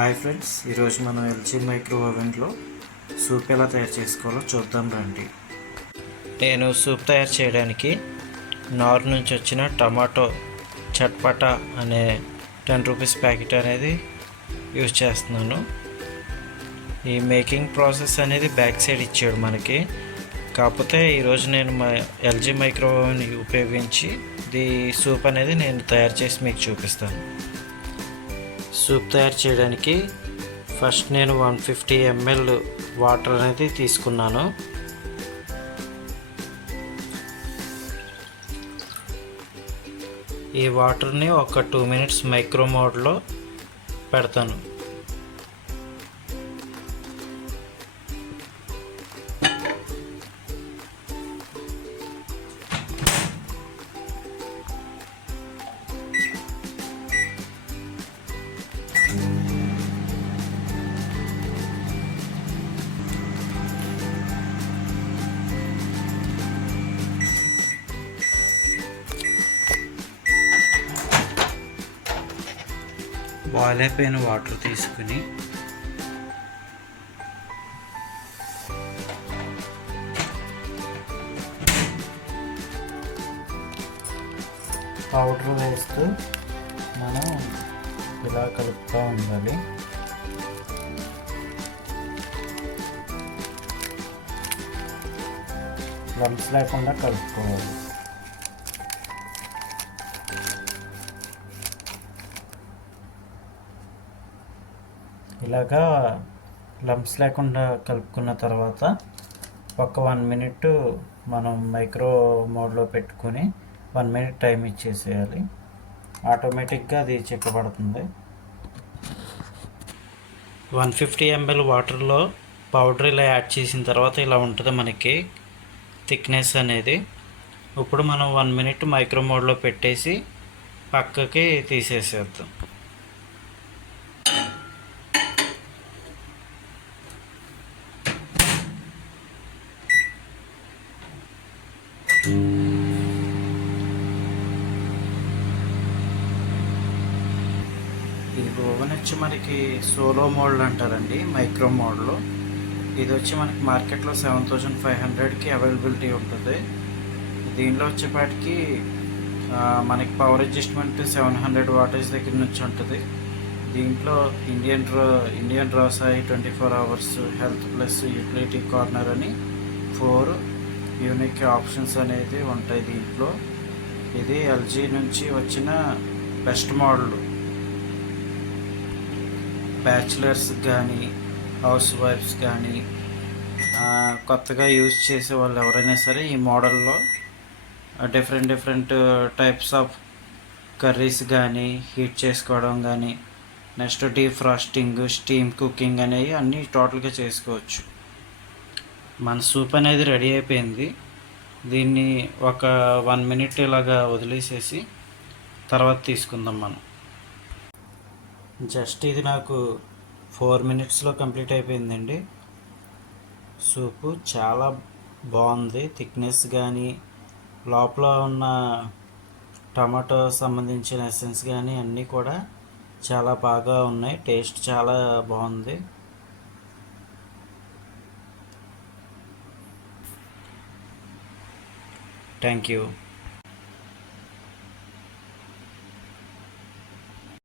Hi friends, ఈరోజు మనం LG micro ఓవెన్లో సూప్ ఎలా తయారు చేసుకోవాలో చూద్దాం రండి. నేను సూప్ తయారు చేయడానికి నార్ నుంచి వచ్చిన టమాటో చట్పటా అనే 10 రూపీస్ ప్యాకెట్ అనేది యూజ్ చేస్తున్నాను. ఈ మేకింగ్ ప్రాసెస్ అనేది బ్యాక్ సైడ్ ఇచ్చాడు మనకి. కాకపోతే ఈరోజు నేను ఎల్జీ మైక్రో ఓవెన్ ఉపయోగించి ఈ సూప్ అనేది నేను తయారు చేసి మీకు చూపిస్తాను. సూప్ తయారు చేయడానికి ఫస్ట్ నేను 150 ml వాటర్ అనేది తీసుకున్నాను. ఈ వాటర్ని ఒక 2 minutes మైక్రో మోడ్లో పెడతాను. బాయిల్ అయిపోయిన వాటర్ తీసుకుని పౌడర్ వేస్తూ మనం ఇలా కలుపుతూ ఉండాలి. లంప్స్ లేకుండా కలుపుకోవాలి. ఇలాగా లంప్స్ లేకుండా కలుపుకున్న తర్వాత ఒక 1 minute మనం మైక్రో మోడ్లో పెట్టుకొని 1 minute టైం ఇచ్చేసేయాలి. ఆటోమేటిక్గా అది చిక్కబడుతుంది. 150 ml వాటర్లో పౌడర్ ఇలా యాడ్ చేసిన తర్వాత ఇలా ఉంటుంది మనకి థిక్నెస్ అనేది. ఇప్పుడు మనం 1 minute మైక్రో మోడ్లో పెట్టేసి పక్కకి తీసేసేద్దాం. ఇది ఓవెన్ వచ్చి మనకి సోలో మోడ్ అంటారండి, మైక్రో మోడ్లో. ఇది వచ్చి మనకి మార్కెట్లో 7500కి అవైలబిలిటీ ఉంటుంది. దీనిలో వచ్చేపాటికి మనకి పవర్ అడ్జస్ట్మెంట్ 700 wattage దగ్గర నుంచి ఉంటుంది. దీంట్లో ఇండియన్ రోసాయి 24 hours, health plus, utility corner అని 4 యూనిక్ ఆప్షన్స్ అనేది ఉంటాయి దీంట్లో. ఇది ఎల్జీ నుంచి వచ్చిన బెస్ట్ మోడల్. బ్యాచిలర్స్ కానీ, హౌస్ వైఫ్స్ కానీ, కొత్తగా యూజ్ చేసే వాళ్ళు ఎవరైనా సరే ఈ మోడల్లో డిఫరెంట్ టైప్స్ ఆఫ్ కర్రీస్ కానీ హీట్ చేసుకోవడం కానీ, next deep frosting, steam cooking అనేవి అన్నీ టోటల్గా చేసుకోవచ్చు. మన సూప్ అనేది రెడీ అయిపోయింది. దీన్ని ఒక 1 minute ఇలాగా వదిలేసేసి తర్వాత తీసుకుందాం మనం. జస్ట్ ఇది నాకు 4 minutesలో కంప్లీట్ అయిపోయిందండి. సూపు చాలా బాగుంది. థిక్నెస్ కానీ, లోపల ఉన్న టమాటో సంబంధించిన ఎసెన్స్ కానీ అన్నీ కూడా చాలా బాగా ఉన్నాయి. టేస్ట్ చాలా బాగుంది. Thank you.